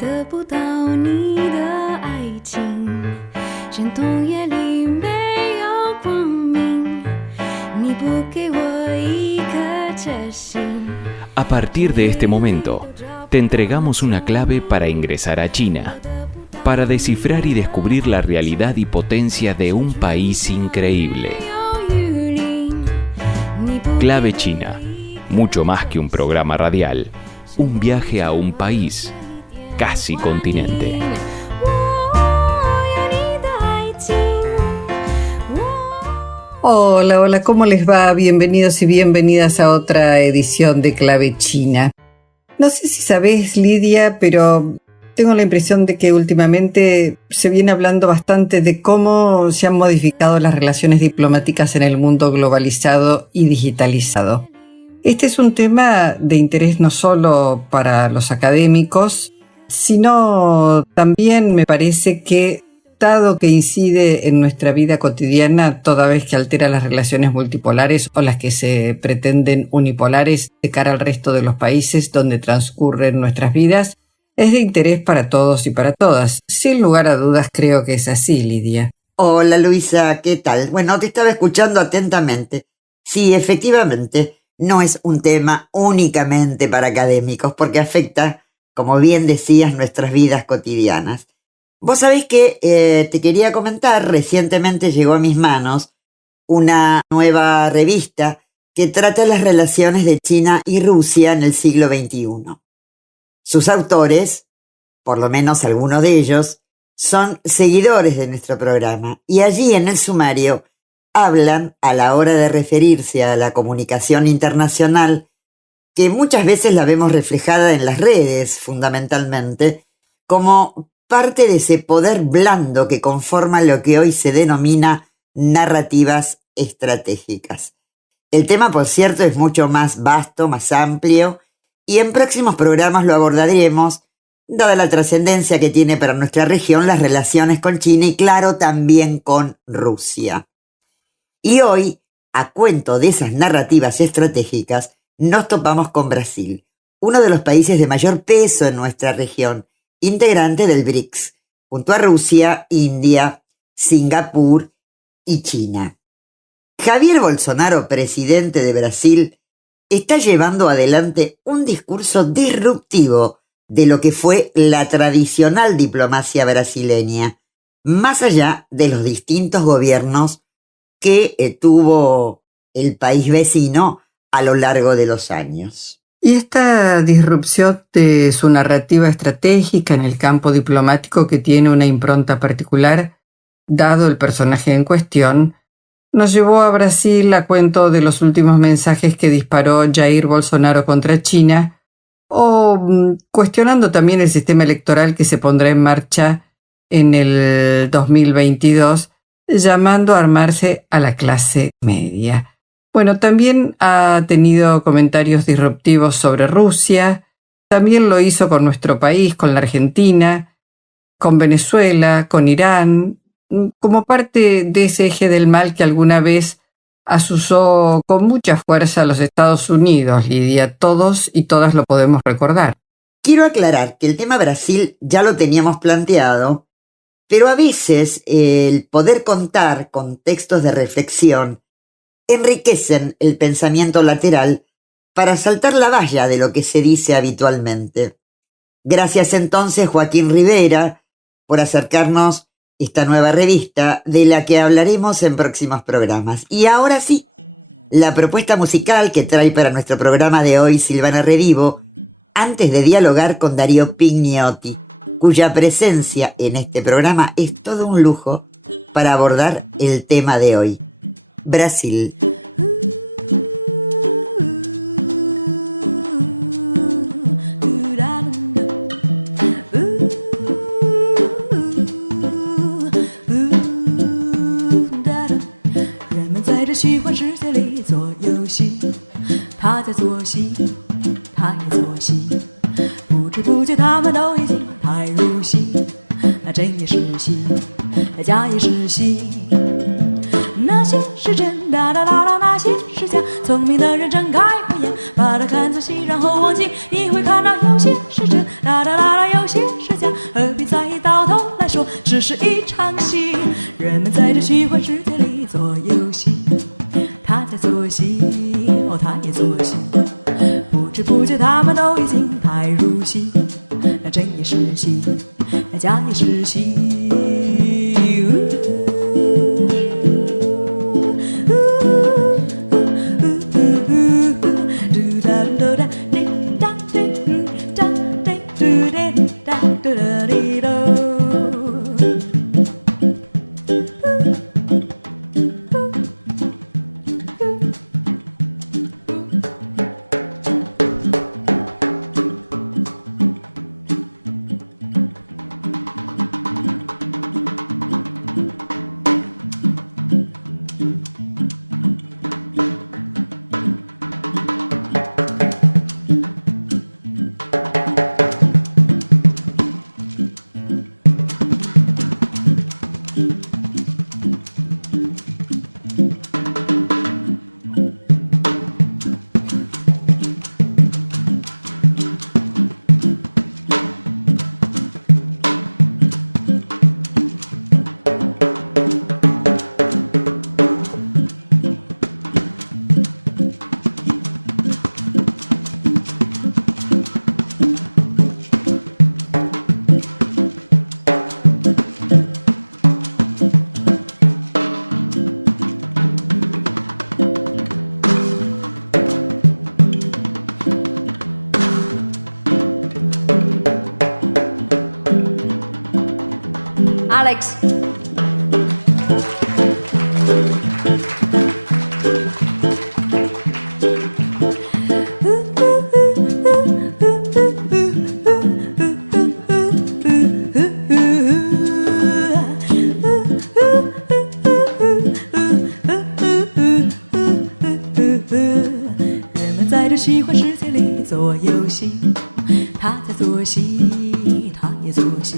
得不到你的爱情，山洞夜里没有光明，你不给我一颗决心。A partir de este momento, te entregamos una clave para ingresar a China, para descifrar y descubrir la realidad y potencia de un país increíble. Clave China, mucho más que un programa radial, un viaje a un país, casi continente. Hola, hola, ¿cómo les va? Bienvenidos y bienvenidas a otra edición de Clave China. No sé si sabés, Lidia, pero tengo la impresión de que últimamente se viene hablando bastante de cómo se han modificado las relaciones diplomáticas en el mundo globalizado y digitalizado. Este es un tema de interés no solo para los académicos, sino también me parece que, dado que incide en nuestra vida cotidiana toda vez que altera las relaciones multipolares o las que se pretenden unipolares de cara al resto de los países donde transcurren nuestras vidas, es de interés para todos y para todas. Sin lugar a dudas creo que es así, Lidia. Hola Luisa, ¿qué tal? Bueno, te estaba escuchando atentamente. Sí, efectivamente, no es un tema únicamente para académicos porque afecta, como bien decías, nuestras vidas cotidianas. Vos sabés que te quería comentar, recientemente llegó a mis manos una nueva revista que trata las relaciones de China y Rusia en el siglo XXI. Sus autores, por lo menos algunos de ellos, son seguidores de nuestro programa y allí en el sumario hablan a la hora de referirse a la comunicación internacional, que muchas veces la vemos reflejada en las redes fundamentalmente, como parte de ese poder blando que conforma lo que hoy se denomina narrativas estratégicas. El tema, por cierto, es mucho más vasto, más amplio, y en próximos programas lo abordaremos, dada la trascendencia que tiene para nuestra región las relaciones con China y, claro, también con Rusia. Y hoy, a cuento de esas narrativas estratégicas, nos topamos con Brasil, uno de los países de mayor peso en nuestra región, integrante del BRICS, junto a Rusia, India, Singapur y China. Javier Bolsonaro, presidente de Brasil, está llevando adelante un discurso disruptivo de lo que fue la tradicional diplomacia brasileña, más allá de los distintos gobiernos que tuvo el país vecino a lo largo de los años. Y esta disrupción de su narrativa estratégica en el campo diplomático, que tiene una impronta particular, dado el personaje en cuestión, nos llevó a Brasil a cuento de los últimos mensajes que disparó Jair Bolsonaro contra China, o cuestionando también el sistema electoral que se pondrá en marcha en el 2022, llamando a armarse a la clase media. Bueno, también ha tenido comentarios disruptivos sobre Rusia, también lo hizo con nuestro país, con la Argentina, con Venezuela, con Irán, como parte de ese eje del mal que alguna vez asusó con mucha fuerza a los Estados Unidos, Lidia. Todos y todas lo podemos recordar. Quiero aclarar que el tema Brasil ya lo teníamos planteado, pero a veces el poder contar con textos de reflexión enriquecen el pensamiento lateral para saltar la valla de lo que se dice habitualmente. Gracias entonces, Joaquín Rivera, por acercarnos esta nueva revista de la que hablaremos en próximos programas. Y ahora sí, la propuesta musical que trae para nuestro programa de hoy Silvana Redivo, antes de dialogar con Darío Pigniotti, cuya presencia en este programa es todo un lujo para abordar el tema de hoy. Brasil. 那些是真，哒哒哒哒，那些是假。聪明的人睁开慧眼，把它看仔细，然后忘记，你会看到有些是真，哒哒哒哒，有些是假。何必在意，到头来说只是一场戏。人们在这虚幻世界里做游戏，他在做戏，哦，他也做戏。不知不觉他们都已经太入戏，那真也是戏，那假也是戏。Alex.人们在这虚幻世界里做游戏，他在做戏，他也做戏。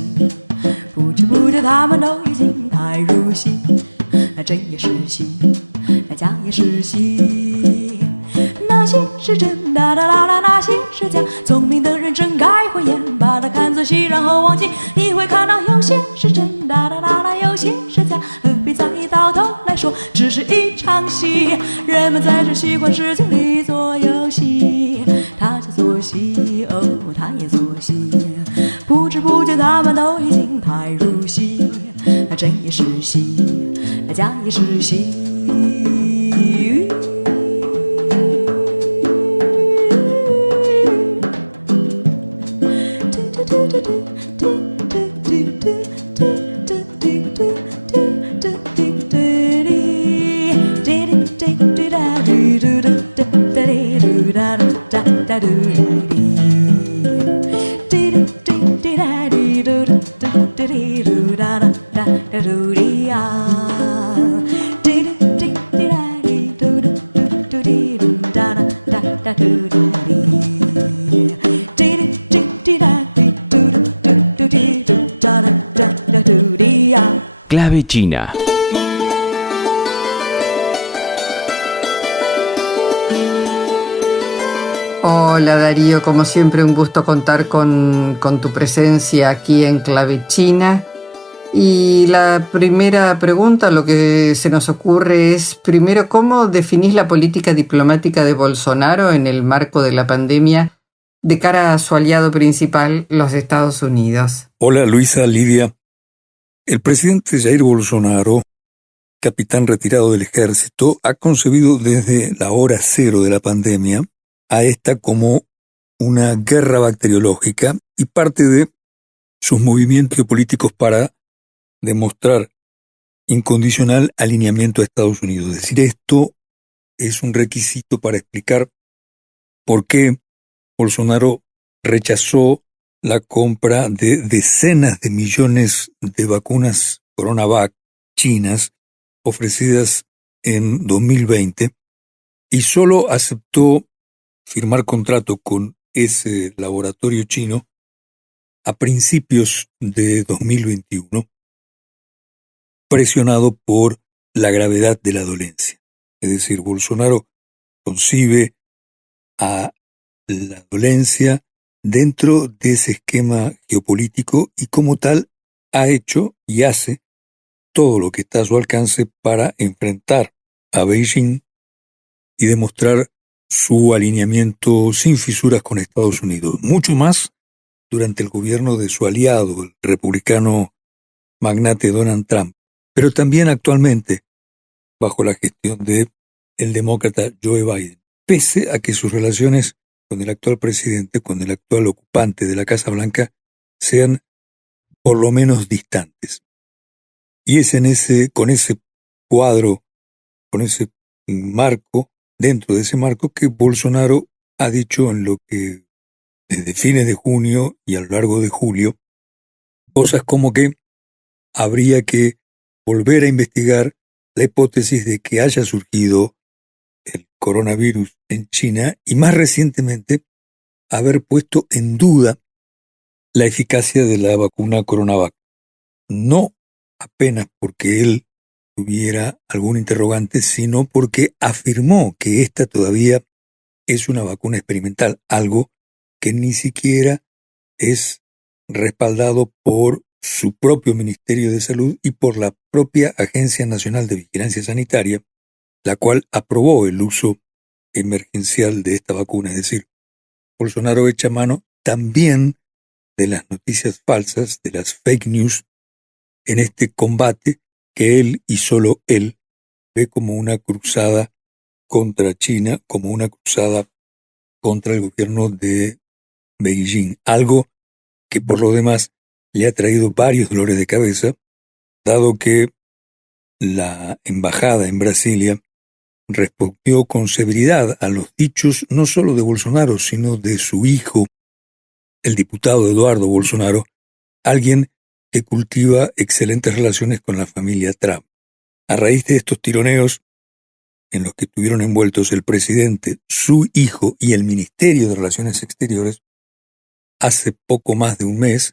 不知不觉他们都已经太入戏，那真也是戏，那假也是戏。那些是真，哒哒哒哒，那些是假。聪明的人睁开慧眼，把它看仔细，然后忘记，你会看到有些是真，哒哒哒哒，有些是假。何必在意，到头来说只是一场戏。人们在这虚幻世界里做游戏，他在做戏，哦，他也做戏。不知不觉他们都已经太入戏，那真也是戏，那假也是戏。Clave china. Hola Darío, como siempre un gusto contar con tu presencia aquí en Clave China. Y la primera pregunta, lo que se nos ocurre es, primero, ¿cómo definís la política diplomática de Bolsonaro en el marco de la pandemia de cara a su aliado principal, los Estados Unidos? Hola Luisa, Lidia. El presidente Jair Bolsonaro, capitán retirado del ejército, ha concebido desde la hora cero de la pandemia a esta como una guerra bacteriológica y parte de sus movimientos geopolíticos para demostrar incondicional alineamiento a Estados Unidos. Es decir, esto es un requisito para explicar por qué Bolsonaro rechazó la compra de decenas de millones de vacunas CoronaVac chinas ofrecidas en 2020 y solo aceptó firmar contrato con ese laboratorio chino a principios de 2021, presionado por la gravedad de la dolencia. Es decir, Bolsonaro concibe a la dolencia dentro de ese esquema geopolítico y como tal ha hecho y hace todo lo que está a su alcance para enfrentar a Beijing y demostrar su alineamiento sin fisuras con Estados Unidos. Mucho más durante el gobierno de su aliado, el republicano magnate Donald Trump, pero también actualmente bajo la gestión de el demócrata Joe Biden, pese a que sus relaciones con el actual presidente, con el actual ocupante de la Casa Blanca, sean por lo menos distantes. Y es con ese cuadro, con ese marco, dentro de ese marco, que Bolsonaro ha dicho en lo que desde fines de junio y a lo largo de julio, cosas como que habría que volver a investigar la hipótesis de que haya surgido el coronavirus en China y más recientemente haber puesto en duda la eficacia de la vacuna CoronaVac. No apenas porque él tuviera algún interrogante, sino porque afirmó que esta todavía es una vacuna experimental, algo que ni siquiera es respaldado por su propio Ministerio de Salud y por la propia Agencia Nacional de Vigilancia Sanitaria, la cual aprobó el uso emergencial de esta vacuna. Es decir, Bolsonaro echa mano también de las noticias falsas, de las fake news, en este combate que él y solo él ve como una cruzada contra China, como una cruzada contra el gobierno de Beijing, algo que por lo demás le ha traído varios dolores de cabeza, dado que la embajada en Brasilia respondió con severidad a los dichos no solo de Bolsonaro, sino de su hijo, el diputado Eduardo Bolsonaro, alguien que cultiva excelentes relaciones con la familia Trump. A raíz de estos tironeos, en los que estuvieron envueltos el presidente, su hijo y el Ministerio de Relaciones Exteriores, hace poco más de un mes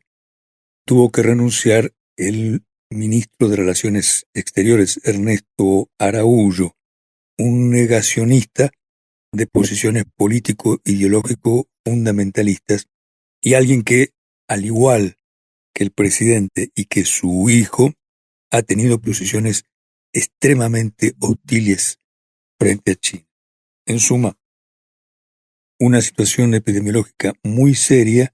tuvo que renunciar el ministro de Relaciones Exteriores, Ernesto Araújo, un negacionista de posiciones político-ideológico fundamentalistas y alguien que, al igual que el presidente y que su hijo, ha tenido posiciones extremadamente hostiles frente a China. En suma, una situación epidemiológica muy seria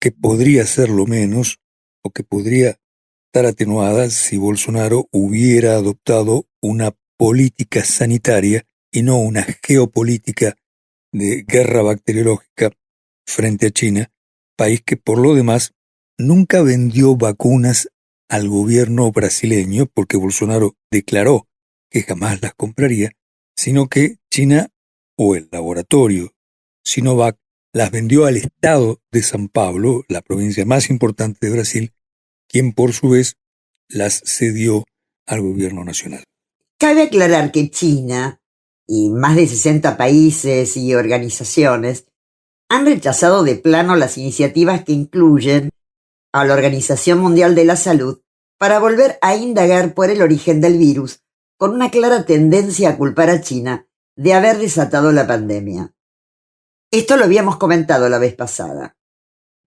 que podría ser lo menos o que podría estar atenuada si Bolsonaro hubiera adoptado una política sanitaria y no una geopolítica de guerra bacteriológica frente a China, país que por lo demás nunca vendió vacunas al gobierno brasileño porque Bolsonaro declaró que jamás las compraría, sino que China o el laboratorio Sinovac las vendió al estado de San Pablo, la provincia más importante de Brasil, quien por su vez las cedió al gobierno nacional. Cabe aclarar que China y más de 60 países y organizaciones han rechazado de plano las iniciativas que incluyen a la Organización Mundial de la Salud para volver a indagar por el origen del virus, con una clara tendencia a culpar a China de haber desatado la pandemia. Esto lo habíamos comentado la vez pasada,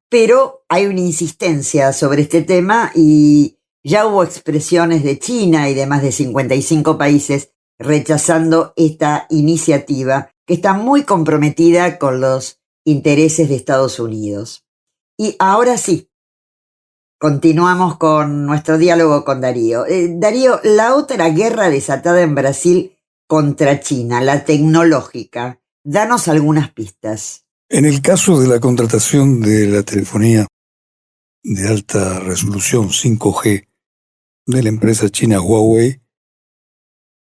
pero hay una insistencia sobre este tema y ya hubo expresiones de China y de más de 55 países rechazando esta iniciativa que está muy comprometida con los intereses de Estados Unidos. Y ahora sí, continuamos con nuestro diálogo con Darío. Darío, la otra guerra desatada en Brasil contra China, la tecnológica, danos algunas pistas. En el caso de la contratación de la telefonía de alta resolución 5G de la empresa china Huawei,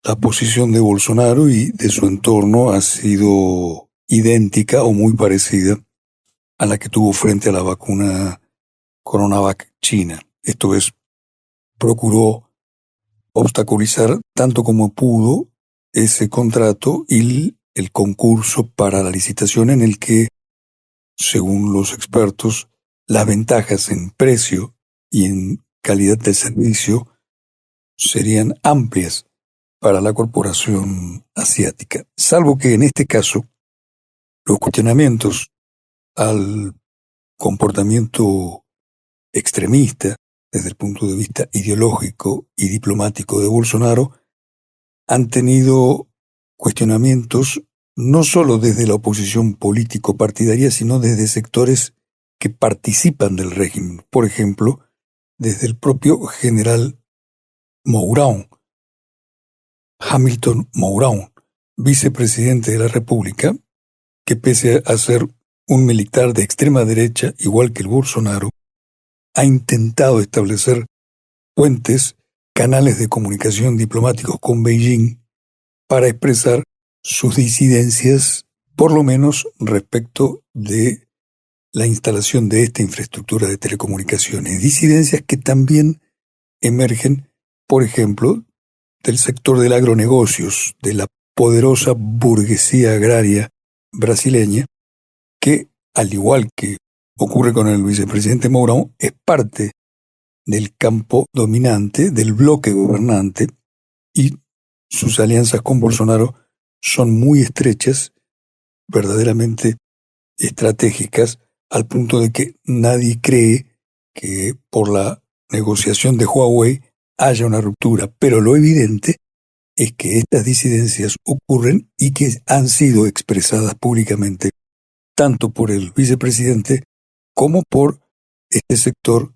la posición de Bolsonaro y de su entorno ha sido idéntica o muy parecida a la que tuvo frente a la vacuna CoronaVac China. Esto es, procuró obstaculizar tanto como pudo ese contrato y el concurso para la licitación en el que, según los expertos, las ventajas en precio y en calidad de servicio serían amplias para la corporación asiática, salvo que en este caso los cuestionamientos al comportamiento extremista desde el punto de vista ideológico y diplomático de Bolsonaro han tenido cuestionamientos no solo desde la oposición político-partidaria, sino desde sectores que participan del régimen. Por ejemplo, desde el propio general Mourão, Hamilton Mourão, vicepresidente de la República, que pese a ser un militar de extrema derecha, igual que el Bolsonaro, ha intentado establecer puentes, canales de comunicación diplomáticos con Beijing para expresar sus disidencias, por lo menos respecto de la instalación de esta infraestructura de telecomunicaciones. Disidencias que también emergen, por ejemplo, del sector del agronegocios, de la poderosa burguesía agraria brasileña, que, al igual que ocurre con el vicepresidente Mourão, es parte del campo dominante, del bloque gobernante, y sus alianzas con Bolsonaro son muy estrechas, verdaderamente estratégicas, al punto de que nadie cree que por la negociación de Huawei haya una ruptura, pero lo evidente es que estas disidencias ocurren y que han sido expresadas públicamente tanto por el vicepresidente como por este sector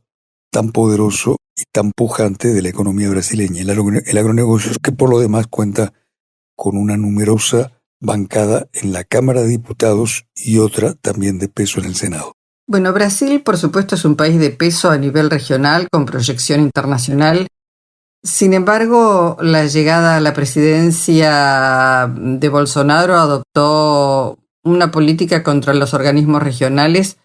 tan poderoso y tan pujante de la economía brasileña, el agronegocios, que por lo demás cuenta con una numerosa bancada en la Cámara de Diputados y otra también de peso en el Senado. Bueno, Brasil, por supuesto, es un país de peso a nivel regional, con proyección internacional. Sin embargo, la llegada a la presidencia de Bolsonaro adoptó una política contra los organismos regionales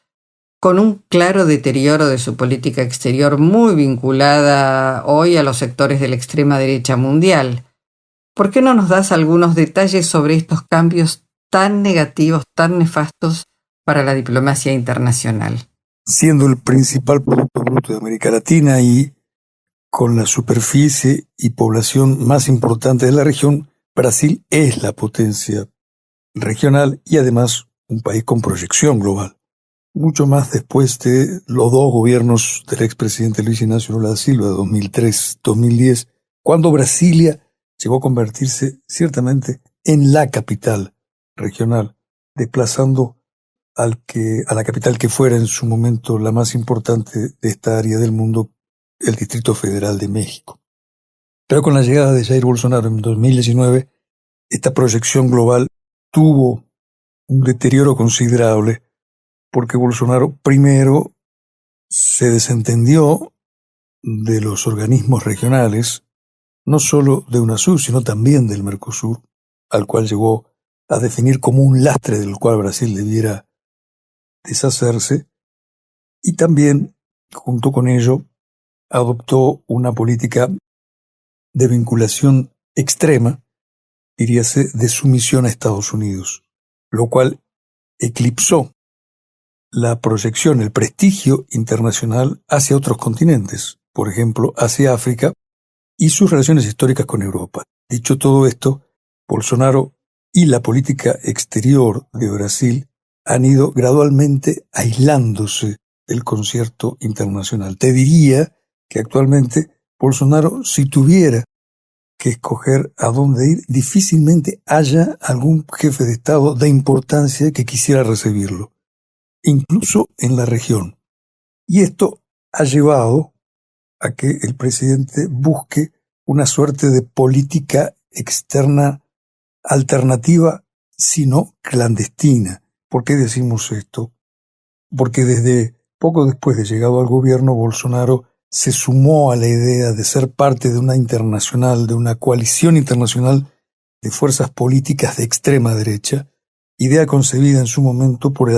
con un claro deterioro de su política exterior, muy vinculada hoy a los sectores de la extrema derecha mundial. ¿Por qué no nos das algunos detalles sobre estos cambios tan negativos, tan nefastos para la diplomacia internacional? Siendo el principal Producto Bruto de América Latina y con la superficie y población más importante de la región, Brasil es la potencia regional y además un país con proyección global. Mucho más después de los dos gobiernos del expresidente Luis Ignacio Lula da Silva, 2003-2010, cuando Brasilia llegó a convertirse ciertamente en la capital regional, desplazando a la capital que fuera en su momento la más importante de esta área del mundo, el Distrito Federal de México. Pero con la llegada de Jair Bolsonaro en 2019, esta proyección global tuvo un deterioro considerable porque Bolsonaro primero se desentendió de los organismos regionales, no solo de UNASUR, sino también del Mercosur, al cual llegó a definir como un lastre del cual Brasil debiera deshacerse, y también, junto con ello, adoptó una política de vinculación extrema, diríase, de sumisión a Estados Unidos, lo cual eclipsó la proyección, el prestigio internacional hacia otros continentes, por ejemplo, hacia África y sus relaciones históricas con Europa. Dicho todo esto, Bolsonaro y la política exterior de Brasil han ido gradualmente aislándose del concierto internacional. Te diría que actualmente Bolsonaro, si tuviera que escoger a dónde ir, difícilmente haya algún jefe de Estado de importancia que quisiera recibirlo, incluso en la región. Y esto ha llevado a que el presidente busque una suerte de política externa alternativa, sino clandestina. ¿Por qué decimos esto? Porque desde poco después de llegado al gobierno, Bolsonaro se sumó a la idea de ser parte de una internacional, de una coalición internacional de fuerzas políticas de extrema derecha, idea concebida en su momento por el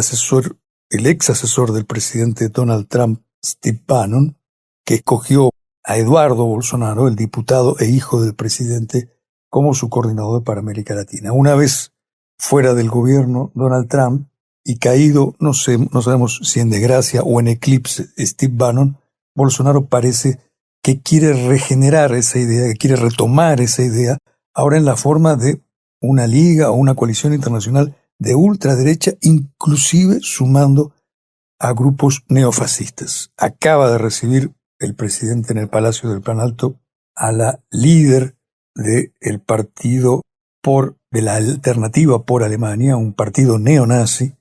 ex asesor del presidente Donald Trump, Steve Bannon, que escogió a Eduardo Bolsonaro, el diputado e hijo del presidente, como su coordinador para América Latina. Una vez fuera del gobierno Donald Trump y caído, no sabemos si en desgracia o en eclipse, Steve Bannon, Bolsonaro parece que quiere regenerar esa idea, que quiere retomar esa idea ahora en la forma de una liga o una coalición internacional de ultraderecha, inclusive sumando a grupos neofascistas. Acaba de recibir el presidente en el Palacio del Planalto a la líder del partido de la Alternativa por Alemania, un partido neonazi,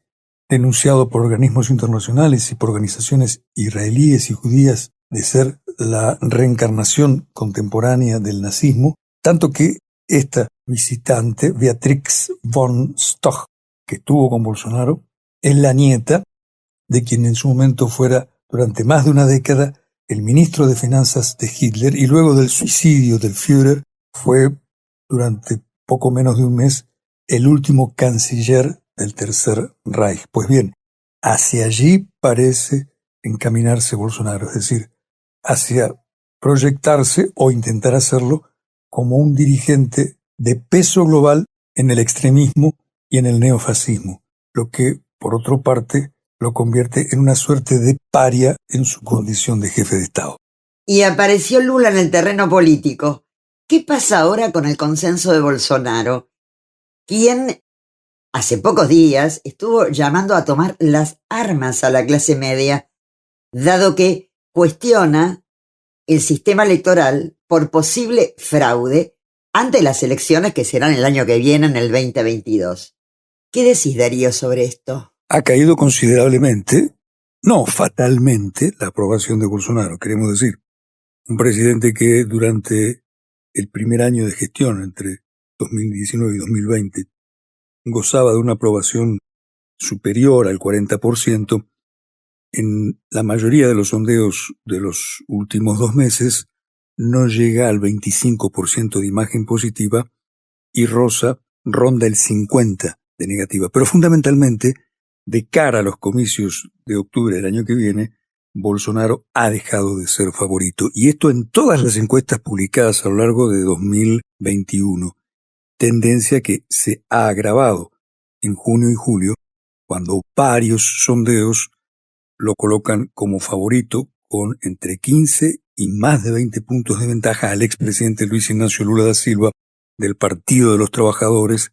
denunciado por organismos internacionales y por organizaciones israelíes y judías de ser la reencarnación contemporánea del nazismo, tanto que esta visitante, Beatrix von Stoch, que estuvo con Bolsonaro, es la nieta de quien en su momento fuera durante más de una década el ministro de Finanzas de Hitler y luego del suicidio del Führer fue durante poco menos de un mes el último canciller del Tercer Reich. Pues bien, hacia allí parece encaminarse Bolsonaro, es decir, hacia proyectarse o intentar hacerlo como un dirigente de peso global en el extremismo y en el neofascismo, lo que, por otra parte, lo convierte en una suerte de paria en su condición de jefe de Estado. Y apareció Lula en el terreno político. ¿Qué pasa ahora con el consenso de Bolsonaro? Quien hace pocos días estuvo llamando a tomar las armas a la clase media, dado que cuestiona el sistema electoral por posible fraude ante las elecciones que serán el año que viene, en el 2022. ¿Qué decís, Darío, sobre esto? Ha caído considerablemente, no fatalmente, la aprobación de Bolsonaro, queremos decir. Un presidente que durante el primer año de gestión, entre 2019 y 2020, gozaba de una aprobación superior al 40%, en la mayoría de los sondeos de los últimos 2 meses no llega al 25% de imagen positiva y ronda el 50% de negativa. Pero fundamentalmente, de cara a los comicios de octubre del año que viene, Bolsonaro ha dejado de ser favorito. Y esto en todas las encuestas publicadas a lo largo de 2021. Tendencia que se ha agravado en junio y julio, cuando varios sondeos lo colocan como favorito con entre 15 y más de 20 puntos de ventaja al expresidente Luis Ignacio Lula da Silva del Partido de los Trabajadores,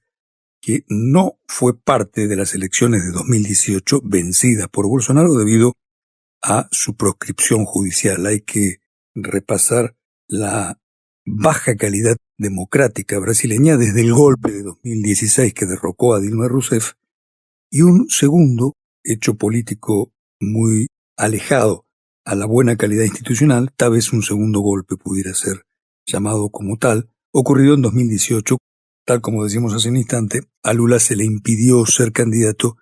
que no fue parte de las elecciones de 2018 vencidas por Bolsonaro debido a su proscripción judicial. Hay que repasar la baja calidad democrática brasileña desde el golpe de 2016 que derrocó a Dilma Rousseff y un segundo hecho político muy alejado a la buena calidad institucional, tal vez un segundo golpe pudiera ser llamado como tal, ocurrido en 2018. Tal como decimos hace un instante, a Lula se le impidió ser candidato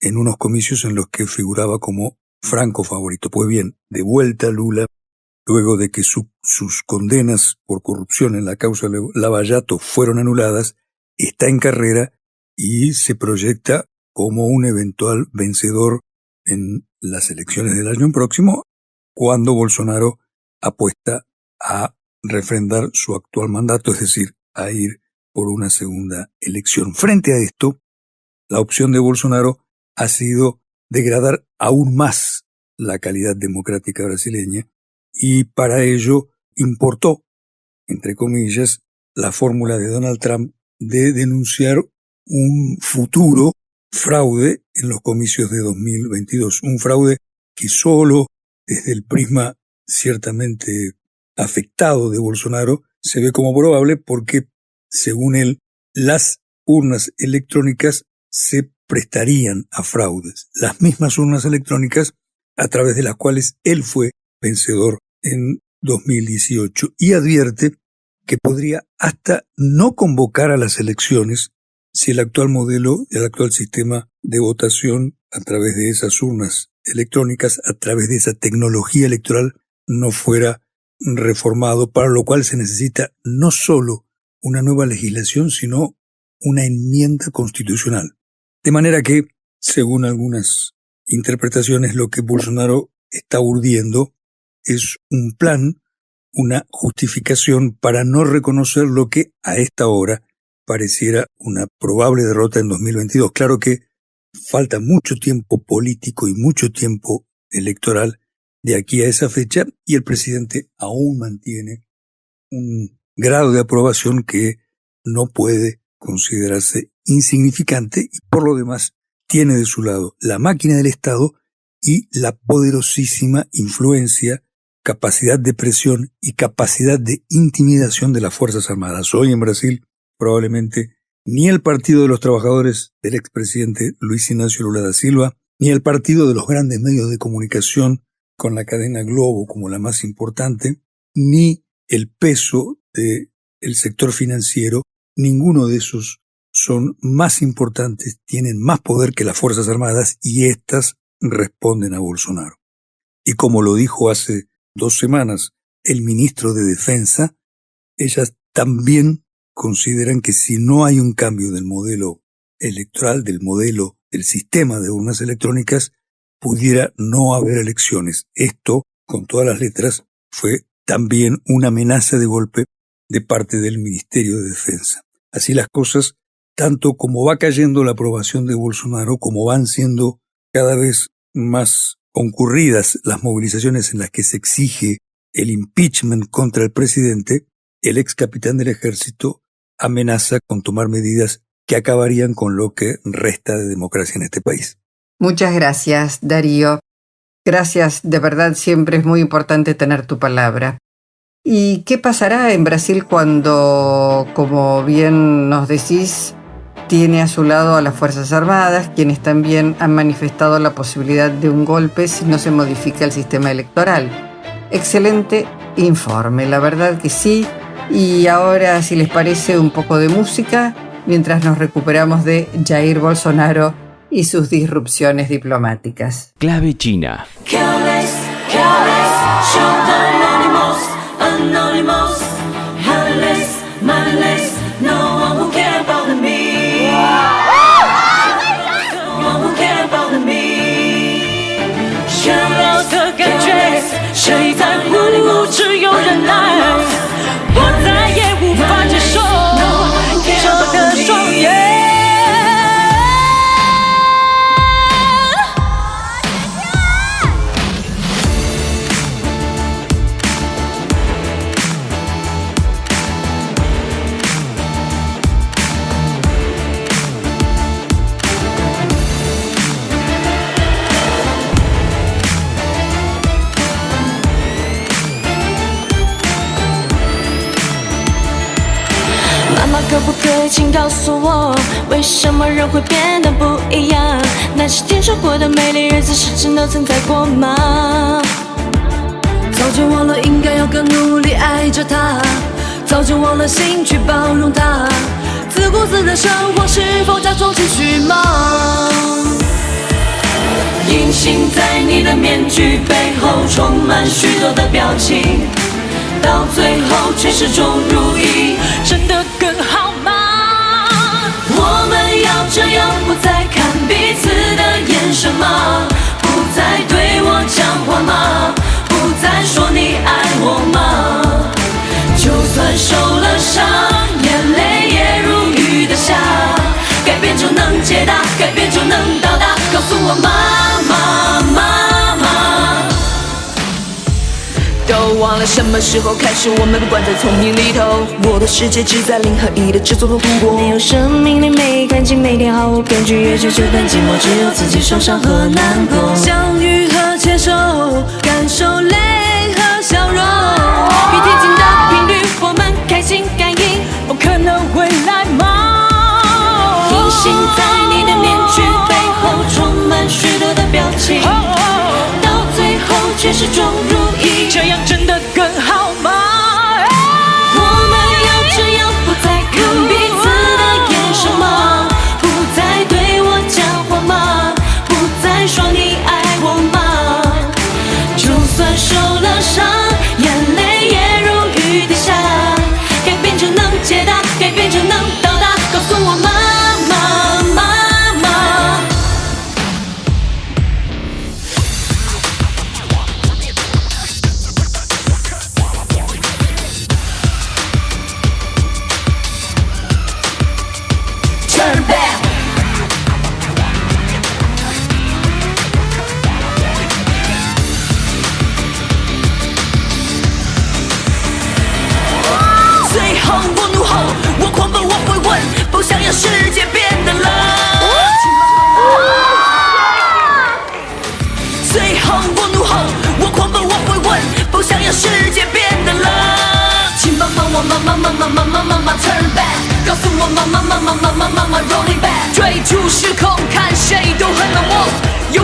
en unos comicios en los que figuraba como franco favorito. Pues bien, de vuelta Lula, luego de que sus condenas por corrupción en la causa Lavallato fueron anuladas, está en carrera y se proyecta como un eventual vencedor en las elecciones del año próximo, cuando Bolsonaro apuesta a refrendar su actual mandato, es decir, a ir por una segunda elección. Frente a esto, la opción de Bolsonaro ha sido degradar aún más la calidad democrática brasileña y para ello importó, entre comillas, la fórmula de Donald Trump de denunciar un futuro fraude en los comicios de 2022. Un fraude que solo desde el prisma ciertamente afectado de Bolsonaro se ve como probable porque, según él, las urnas electrónicas se prestarían a fraudes. Las mismas urnas electrónicas a través de las cuales él fue vencedor en 2018 y advierte que podría hasta no convocar a las elecciones si el actual modelo, el actual sistema de votación a través de esas urnas electrónicas, a través de esa tecnología electoral, no fuera reformado, para lo cual se necesita no solo una nueva legislación, sino una enmienda constitucional. De manera que, según algunas interpretaciones, lo que Bolsonaro está urdiendo es un plan, una justificación para no reconocer lo que a esta hora pareciera una probable derrota en 2022. Claro que falta mucho tiempo político y mucho tiempo electoral de aquí a esa fecha y el presidente aún mantiene un grado de aprobación que no puede considerarse insignificante y por lo demás tiene de su lado la máquina del Estado y la poderosísima influencia, capacidad de presión y capacidad de intimidación de las Fuerzas Armadas. Hoy en Brasil probablemente ni el Partido de los Trabajadores del expresidente Luis Ignacio Lula da Silva, ni el partido de los grandes medios de comunicación con la cadena Globo como la más importante, ni el peso del sector financiero, ninguno de esos son más importantes, tienen más poder que las Fuerzas Armadas y éstas responden a Bolsonaro. Y como lo dijo hace 2 semanas el ministro de Defensa, ellas también consideran que si no hay un cambio del modelo electoral, del sistema de urnas electrónicas, pudiera no haber elecciones. Esto, con todas las letras, fue también una amenaza de golpe de parte del Ministerio de Defensa. Así las cosas, tanto como va cayendo la aprobación de Bolsonaro, como van siendo cada vez más concurridas las movilizaciones en las que se exige el impeachment contra el presidente, el ex capitán del ejército amenaza con tomar medidas que acabarían con lo que resta de democracia en este país. Muchas gracias, Darío. Gracias, de verdad siempre es muy importante tener tu palabra. ¿Y qué pasará en Brasil cuando, como bien nos decís, tiene a su lado a las Fuerzas Armadas, quienes también han manifestado la posibilidad de un golpe si no se modifica el sistema electoral? Excelente informe, la verdad que sí. Y ahora, si les parece, un poco de música, mientras nos recuperamos de Jair Bolsonaro y sus disrupciones diplomáticas. Clave China. Careless, careless, shout anonymous, anonymous, handless, mindless, no one will care about me. No one will care about me. 想要的感觉，谁在乎？只有忍耐，我再也无法接受这的双眼。可不可以请告诉我，为什么人会变得不一样？那些听说过的美丽日子是真的存在过吗？早就忘了应该要更努力爱着他，早就忘了心去包容他，自顾自的生活是否假装情绪吗？隐形在你的面具背后充满许多的表情，到最后却始终如一，真的更好吗？我们要这样不再看彼此的眼神吗？不再对我讲话吗？不再说你爱我吗？就算受了伤，眼泪也如雨的下，改变就能解答，改变就能到达，告诉我妈妈妈妈。都忘了什么时候开始，我们被关在丛林里头，我的世界只在0和1的制作中度过。没有生命力，没感情，每天毫无根据，越久这段寂寞，只有自己受伤和难过。相遇和牵手，感受泪和笑容，比贴近的频率，我们开心感应，我可能会来吗？隐形在你的面具背后，充满许多的表情，到最后却始终如一，这样真的更好吗？我们要这样不再看彼此的眼神吗？不再对我讲话吗？不再说你爱我吗？就算受了伤，眼泪也如雨滴下，改变就能解答，改变就能到达，告诉我妈妈妈妈。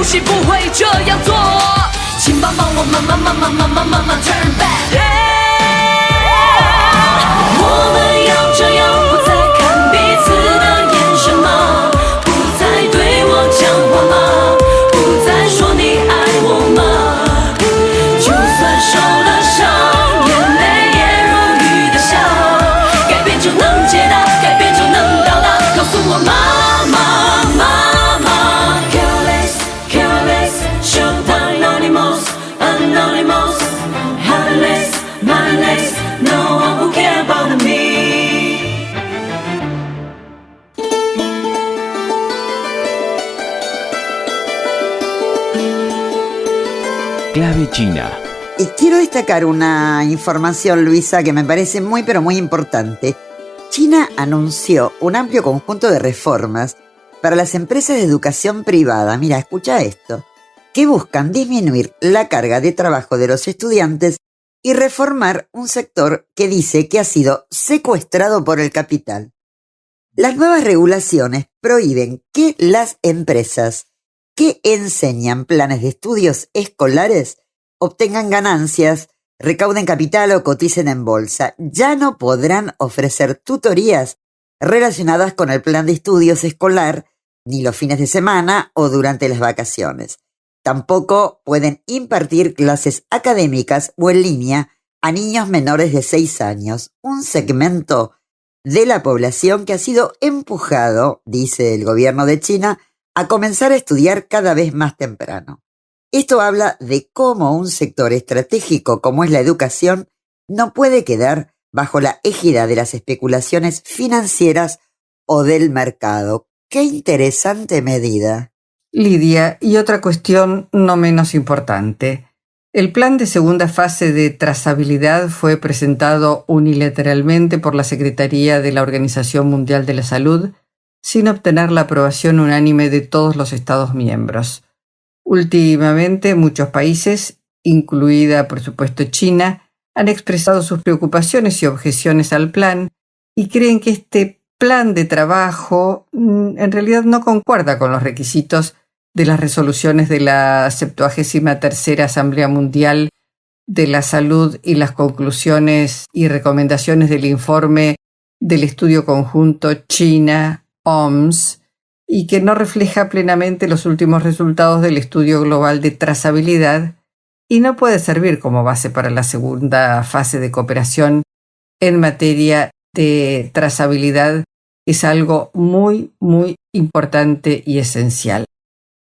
戏不会这样做，请帮我慢 turn back。我们要这样，不再看彼此的眼神吗？不再对我讲话吗？不再说你爱我吗？就算受了伤，眼泪也如雨的下，改变就能解答，改变就能到达。告诉我妈妈妈妈 careless careless showtime anonymous anonymous heartless mindless no one will care about me。 Clave China. Y quiero destacar una información, Luisa, que me parece muy pero muy importante. China anunció un amplio conjunto de reformas para las empresas de educación privada, mira, escucha esto, que buscan disminuir la carga de trabajo de los estudiantes y reformar un sector que dice que ha sido secuestrado por el capital. Las nuevas regulaciones prohíben que las empresas que enseñan planes de estudios escolares obtengan ganancias, recauden capital o coticen en bolsa. Ya no podrán ofrecer tutorías relacionadas con el plan de estudios escolar ni los fines de semana o durante las vacaciones. Tampoco pueden impartir clases académicas o en línea a niños menores de 6 años, un segmento de la población que ha sido empujado, dice el gobierno de China, a comenzar a estudiar cada vez más temprano. Esto habla de cómo un sector estratégico como es la educación no puede quedar bajo la égida de las especulaciones financieras o del mercado. ¡Qué interesante medida! Lidia, y otra cuestión no menos importante. El plan de segunda fase de trazabilidad fue presentado unilateralmente por la Secretaría de la Organización Mundial de la Salud sin obtener la aprobación unánime de todos los Estados miembros. Últimamente, muchos países, incluida por supuesto China, han expresado sus preocupaciones y objeciones al plan y creen que este plan de trabajo en realidad no concuerda con los requisitos de las resoluciones de la 73ª Asamblea Mundial de la Salud y las conclusiones y recomendaciones del informe del estudio conjunto China-OMS y que no refleja plenamente los últimos resultados del estudio global de trazabilidad y no puede servir como base para la segunda fase de cooperación en materia de trazabilidad. Es algo muy, muy importante y esencial.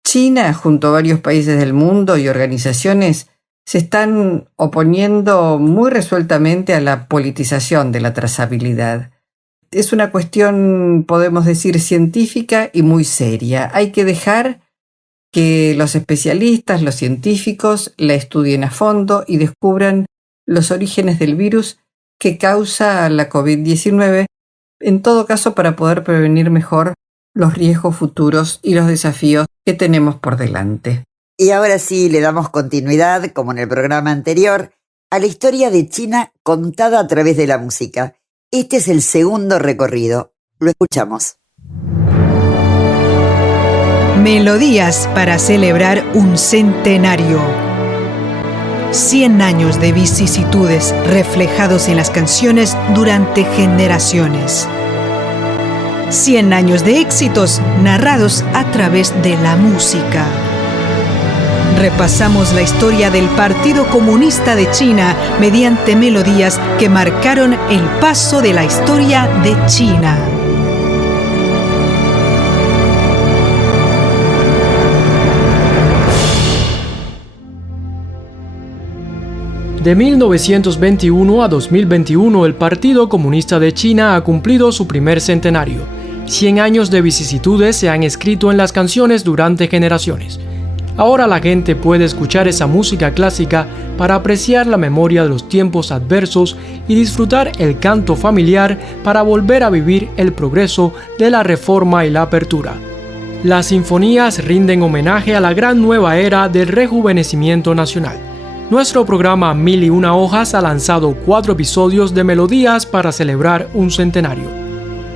China, junto a varios países del mundo y organizaciones, se están oponiendo muy resueltamente a la politización de la trazabilidad. Es una cuestión, podemos decir, científica y muy seria. Hay que dejar que los especialistas, los científicos, la estudien a fondo y descubran los orígenes del virus que causa la COVID-19, en todo caso para poder prevenir mejor los riesgos futuros y los desafíos que tenemos por delante. Y ahora sí le damos continuidad, como en el programa anterior, a la historia de China contada a través de la música. Este es el segundo recorrido. Lo escuchamos. Melodías para celebrar un centenario. 100 años de vicisitudes reflejados en las canciones durante generaciones. 100 años de éxitos narrados a través de la música. Repasamos la historia del Partido Comunista de China mediante melodías que marcaron el paso de la historia de China. De 1921 a 2021, el Partido Comunista de China ha cumplido su primer centenario. 100 años de vicisitudes se han escrito en las canciones durante generaciones. Ahora la gente puede escuchar esa música clásica para apreciar la memoria de los tiempos adversos y disfrutar el canto familiar para volver a vivir el progreso de la reforma y la apertura. Las sinfonías rinden homenaje a la gran nueva era del rejuvenecimiento nacional. Nuestro programa 1001 Hojas ha lanzado 4 episodios de melodías para celebrar un centenario.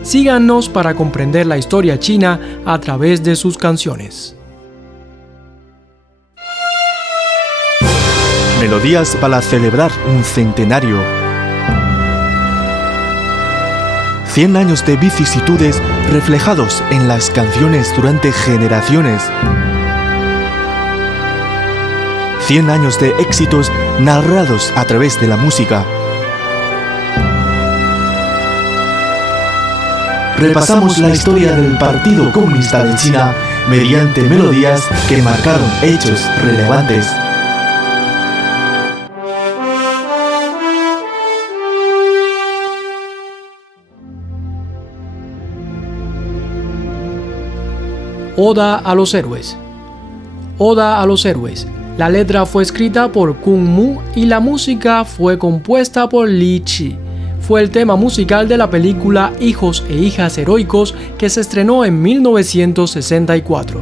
Síganos para comprender la historia china a través de sus canciones. Melodías para celebrar un centenario. 100 años de vicisitudes reflejados en las canciones durante generaciones. 100 años de éxitos narrados a través de la música. Repasamos la historia del Partido Comunista de China mediante melodías que marcaron hechos relevantes. Oda a los héroes. Oda a los héroes. La letra fue escrita por Kung Mu y la música fue compuesta por Li Chi. Fue el tema musical de la película Hijos e Hijas Heroicos que se estrenó en 1964.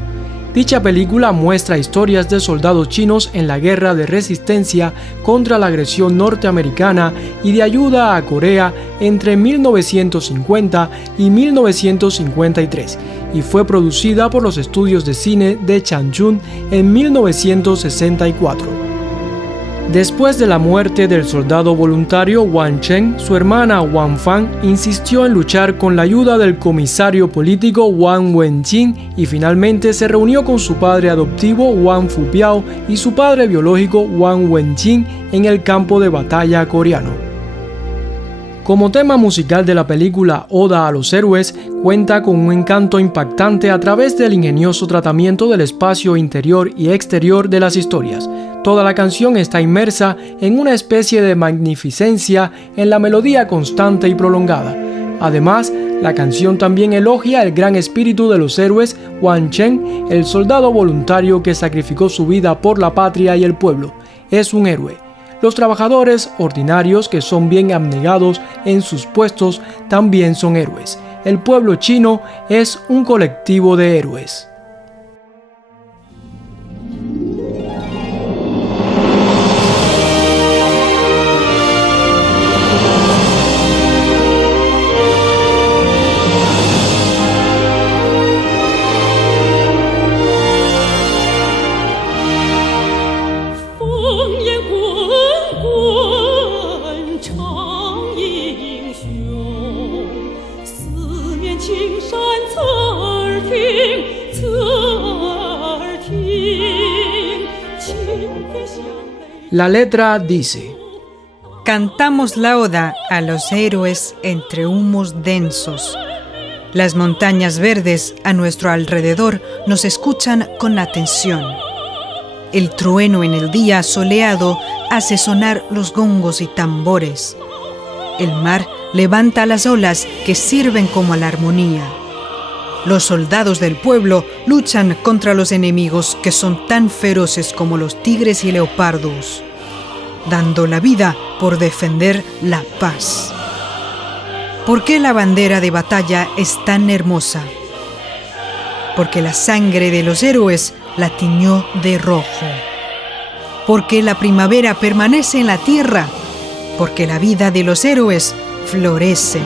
Dicha película muestra historias de soldados chinos en la guerra de resistencia contra la agresión norteamericana y de ayuda a Corea entre 1950 y 1953 y fue producida por los estudios de cine de Changchun en 1964. Después de la muerte del soldado voluntario Wang Chen, su hermana Wang Fan insistió en luchar con la ayuda del comisario político Wang Wenjing y finalmente se reunió con su padre adoptivo Wang Fubiao y su padre biológico Wang Wenjing en el campo de batalla coreano. Como tema musical de la película Oda a los héroes, cuenta con un encanto impactante a través del ingenioso tratamiento del espacio interior y exterior de las historias. Toda la canción está inmersa en una especie de magnificencia en la melodía constante y prolongada. Además, la canción también elogia el gran espíritu de los héroes Wang Chen, el soldado voluntario que sacrificó su vida por la patria y el pueblo. Es un héroe. Los trabajadores ordinarios que son bien abnegados en sus puestos también son héroes. El pueblo chino es un colectivo de héroes. La letra dice: Cantamos la oda a los héroes entre humos densos. Las montañas verdes a nuestro alrededor nos escuchan con atención. El trueno en el día soleado hace sonar los gongos y tambores. El mar levanta las olas que sirven como la armonía. Los soldados del pueblo luchan contra los enemigos que son tan feroces como los tigres y leopardos, dando la vida por defender la paz. ¿Por qué la bandera de batalla es tan hermosa? Porque la sangre de los héroes la tiñó de rojo. Porque la primavera permanece en la tierra. Porque la vida de los héroes florece.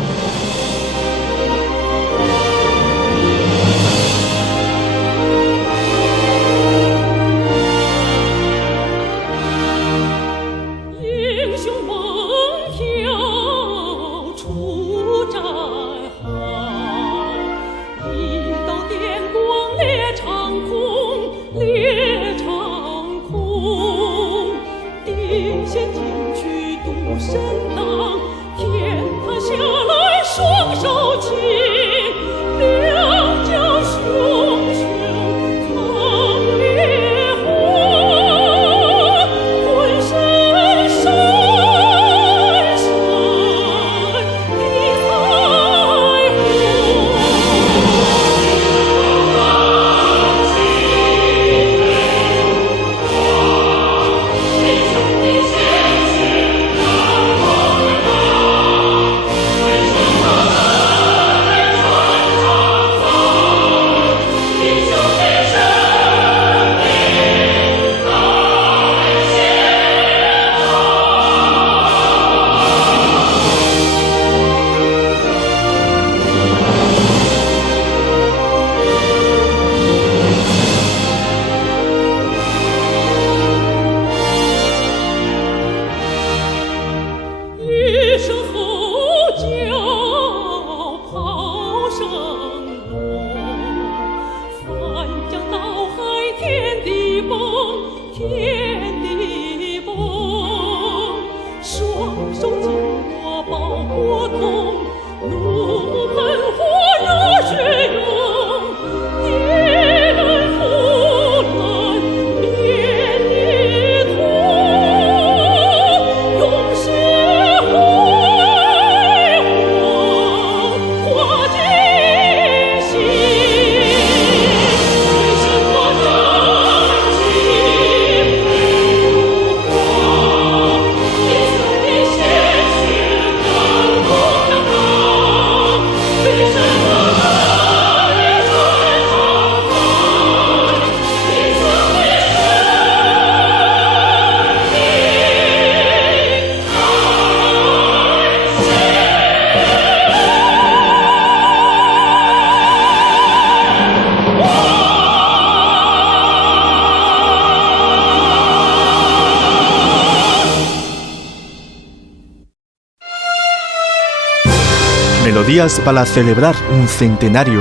melodías para celebrar un centenario.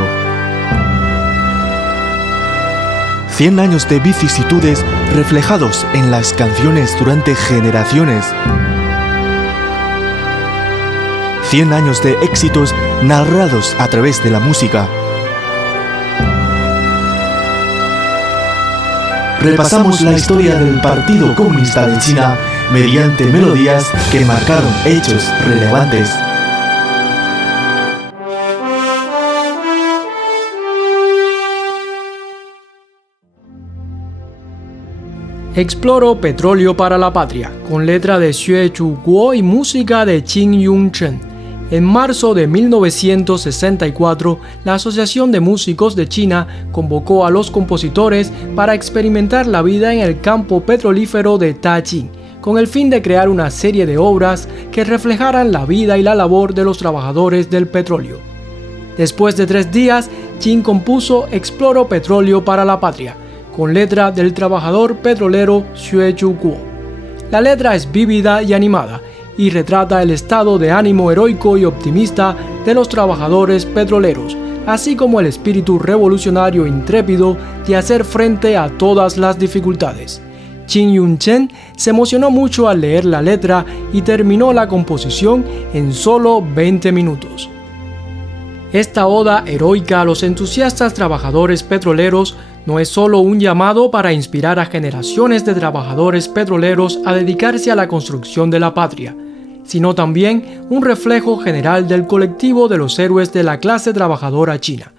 100 años de vicisitudes reflejados en las canciones durante generaciones. 100 años de éxitos narrados a través de la música. Repasamos la historia del Partido Comunista de China mediante melodías que marcaron hechos relevantes. Exploro Petróleo para la Patria, con letra de Xue Chuguo y música de Qin Yongchen. En marzo de 1964, la Asociación de Músicos de China convocó a los compositores para experimentar la vida en el campo petrolífero de Daqing, con el fin de crear una serie de obras que reflejaran la vida y la labor de los trabajadores del petróleo. Después de 3 días, Qin compuso Exploro Petróleo para la Patria, con letra del trabajador petrolero Xue Chuguo. La letra es vívida y animada y retrata el estado de ánimo heroico y optimista de los trabajadores petroleros, así como el espíritu revolucionario intrépido de hacer frente a todas las dificultades. Qin Yongchen se emocionó mucho al leer la letra y terminó la composición en solo 20 minutos. Esta oda heroica a los entusiastas trabajadores petroleros no es solo un llamado para inspirar a generaciones de trabajadores petroleros a dedicarse a la construcción de la patria, sino también un reflejo general del colectivo de los héroes de la clase trabajadora china.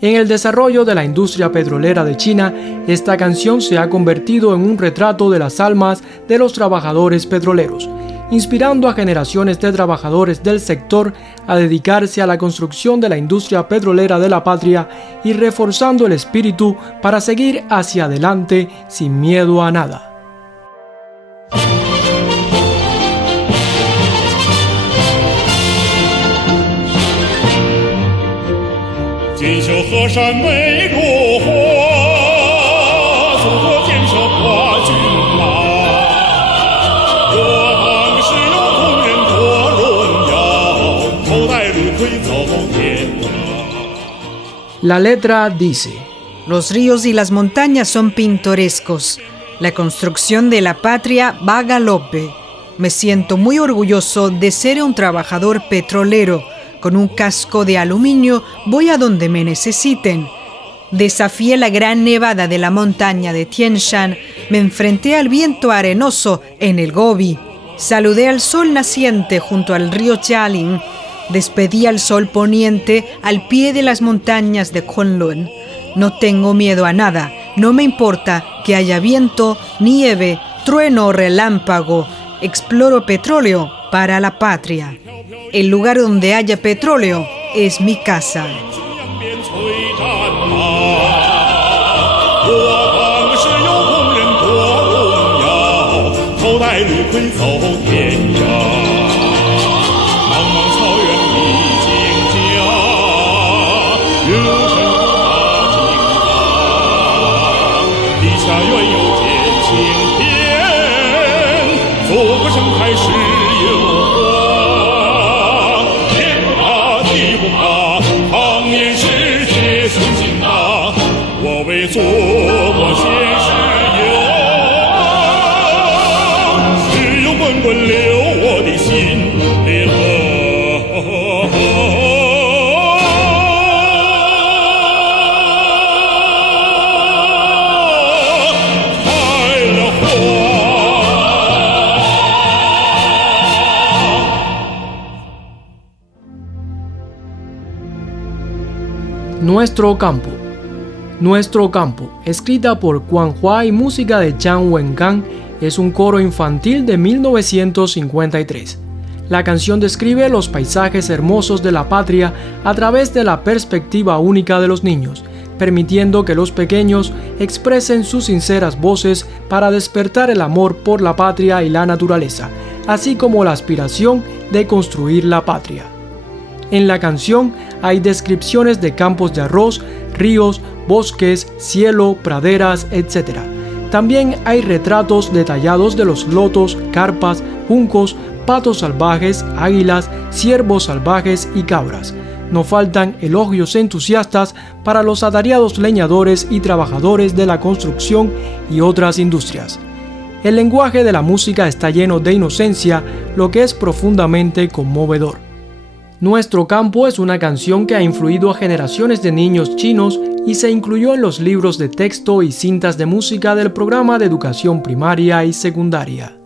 En el desarrollo de la industria petrolera de China, esta canción se ha convertido en un retrato de las almas de los trabajadores petroleros, inspirando a generaciones de trabajadores del sector a dedicarse a la construcción de la industria petrolera de la patria y reforzando el espíritu para seguir hacia adelante sin miedo a nada. La letra dice: Los ríos y las montañas son pintorescos. La construcción de la patria va a galope. Me siento muy orgulloso de ser un trabajador petrolero. Con un casco de aluminio voy a donde me necesiten. Desafié la gran nevada de la montaña de Tian Shan. Me enfrenté al viento arenoso en el Gobi. Saludé al sol naciente junto al río Jialing. Despedí al sol poniente al pie de las montañas de Kunlun. No tengo miedo a nada. No me importa que haya viento, nieve, trueno o relámpago. Exploro petróleo para la patria. El lugar donde haya petróleo es mi casa. Nuestro campo. Nuestro campo, escrita por Quan Hua y música de Zhang Wengang, es un coro infantil de 1953. La canción describe los paisajes hermosos de la patria a través de la perspectiva única de los niños, permitiendo que los pequeños expresen sus sinceras voces para despertar el amor por la patria y la naturaleza, así como la aspiración de construir la patria. En la canción hay descripciones de campos de arroz, ríos, bosques, cielo, praderas, etc. También hay retratos detallados de los lotos, carpas, juncos, patos salvajes, águilas, ciervos salvajes y cabras, no faltan elogios entusiastas para los atareados leñadores y trabajadores de la construcción y otras industrias. El lenguaje de la música está lleno de inocencia, lo que es profundamente conmovedor. Nuestro campo es una canción que ha influido a generaciones de niños chinos y se incluyó en los libros de texto y cintas de música del programa de educación primaria y secundaria.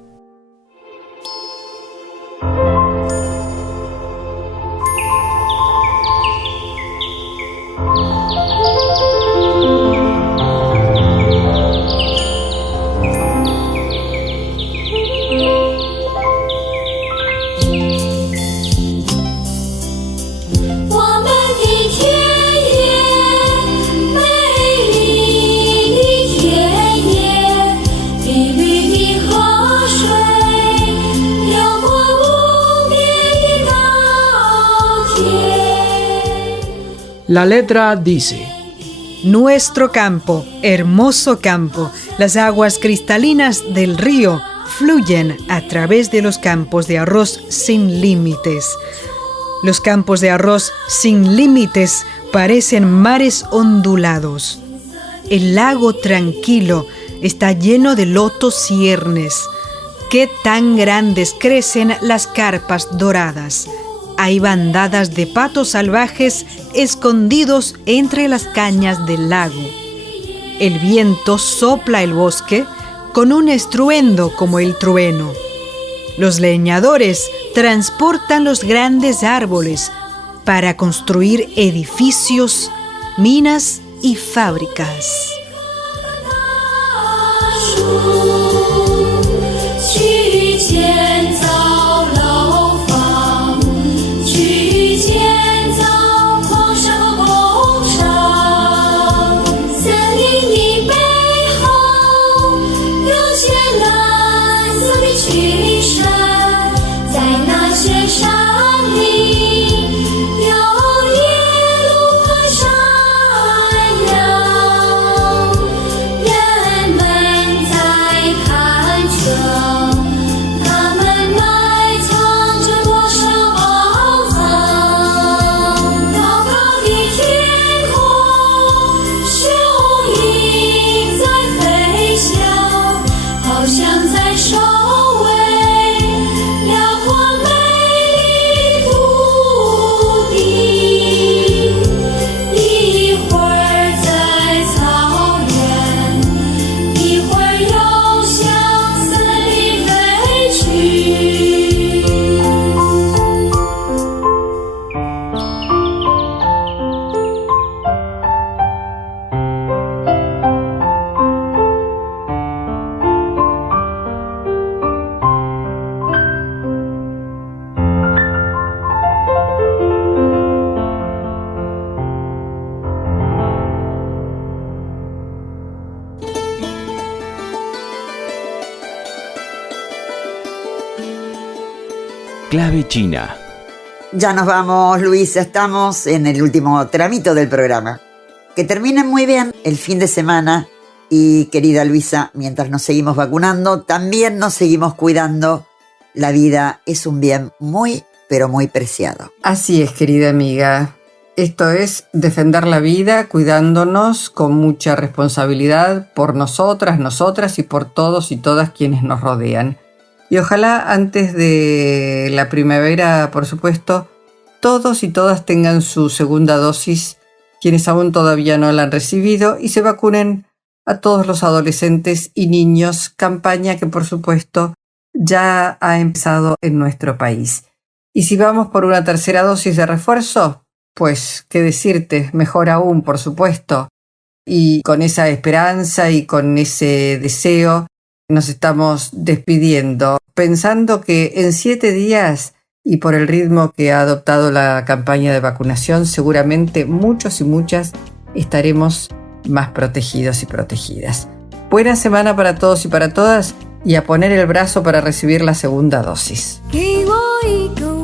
La letra dice: Nuestro campo, hermoso campo, las aguas cristalinas del río fluyen a través de los campos de arroz sin límites. Los campos de arroz sin límites parecen mares ondulados. El lago tranquilo está lleno de lotos ciernes. Qué tan grandes crecen las carpas doradas. Hay bandadas de patos salvajes escondidos entre las cañas del lago. El viento sopla el bosque con un estruendo como el trueno. Los leñadores transportan los grandes árboles para construir edificios, minas y fábricas. Clave China. Ya nos vamos, Luisa, estamos en el último tramito del programa. Que termine muy bien el fin de semana y, querida Luisa, mientras nos seguimos vacunando, también nos seguimos cuidando. La vida es un bien muy, pero muy preciado. Así es, querida amiga. Esto es defender la vida cuidándonos con mucha responsabilidad por nosotras, nosotras y por todos y todas quienes nos rodean. Y ojalá antes de la primavera, por supuesto, todos y todas tengan su segunda dosis, quienes aún todavía no la han recibido, y se vacunen a todos los adolescentes y niños, campaña que por supuesto ya ha empezado en nuestro país. Y si vamos por una tercera dosis de refuerzo, pues qué decirte, mejor aún, por supuesto. Y con esa esperanza y con ese deseo nos estamos despidiendo, pensando que en 7 días, y por el ritmo que ha adoptado la campaña de vacunación, seguramente muchos y muchas estaremos más protegidos y protegidas. Buena semana para todos y para todas, y a poner el brazo para recibir la segunda dosis. 给我一个